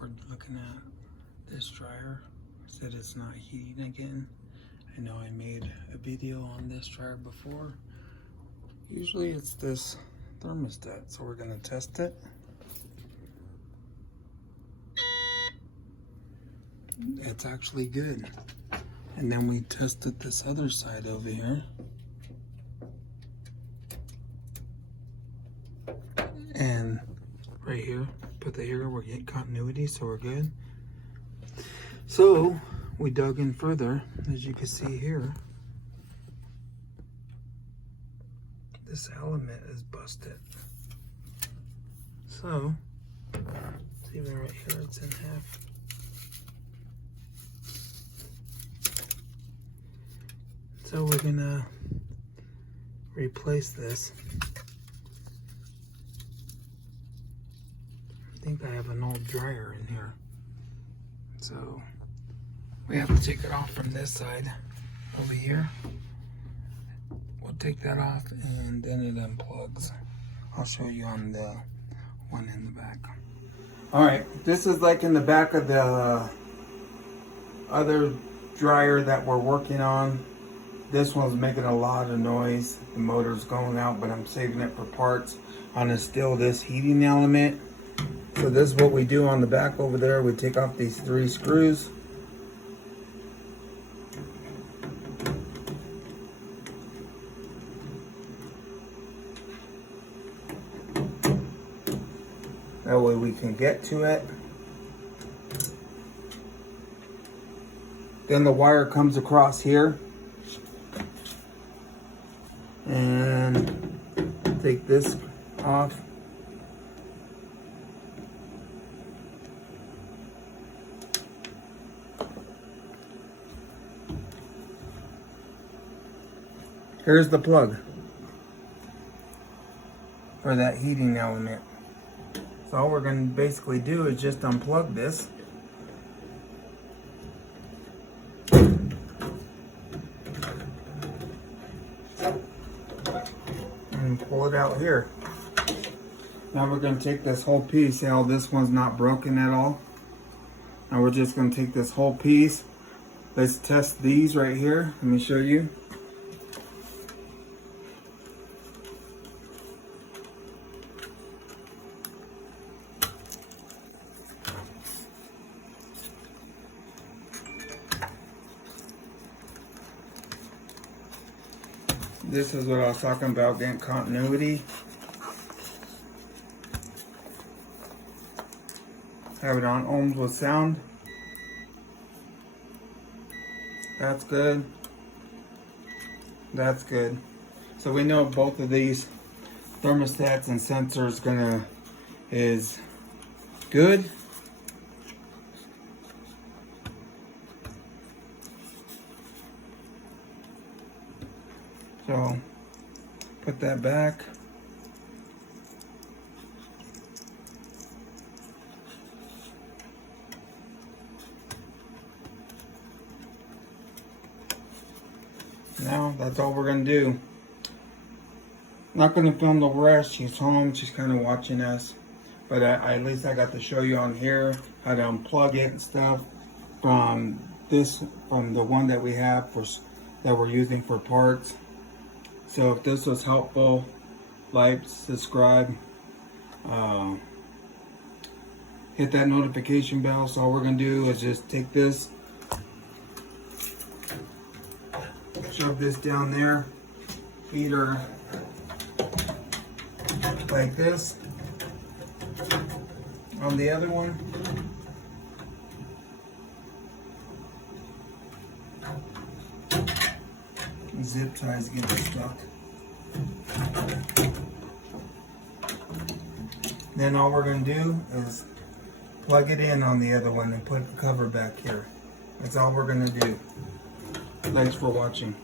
We're looking at this dryer. Said it's not heating again. I know I made a video on this dryer before. Usually it's this thermostat, so we're gonna test it. It's actually good. And then we tested this other side over here. And right here, put the here, we're getting continuity, so we're good. So we dug in further, as you can see here. This element is busted. So, see even right here, it's in half. So we're gonna replace this. I think I have an old dryer in here. So we have to take it off from this side over here. We'll take that off and then it unplugs. I'll show you on the one in the back. All right, this is like in the back of the other dryer that we're working on. This one's making a lot of noise. The motor's going out, but I'm saving it for parts. I'm gonna steal this heating element. So this is what we do on the back over there. We take off these 3 screws. That way we can get to it. Then the wire comes across here. And take this off. Here's the plug for that heating element. So all we're going to basically do is just unplug this. And pull it out here. Now we're going to take this whole piece. See how this one's not broken at all? Now we're just going to take this whole piece. Let's test these right here. Let me show you. This is what I was talking about, getting continuity. Have it on ohms with sound. That's good. That's good. So we know both of these thermostats and sensors is good. So put that back. Now that's all we're gonna do. Not gonna film the rest. She's home. She's kind of watching us, but at least I got to show you on here how to unplug it and stuff from the one that we have that we're using for parts. So if this was helpful, like, subscribe, hit that notification bell. So all we're gonna do is just take this, shove this down there, feed her like this. On the other one, zip ties get stuck. Then all we're going to do is plug it in on the other one and put the cover back here. That's all we're going to do. Thanks for watching.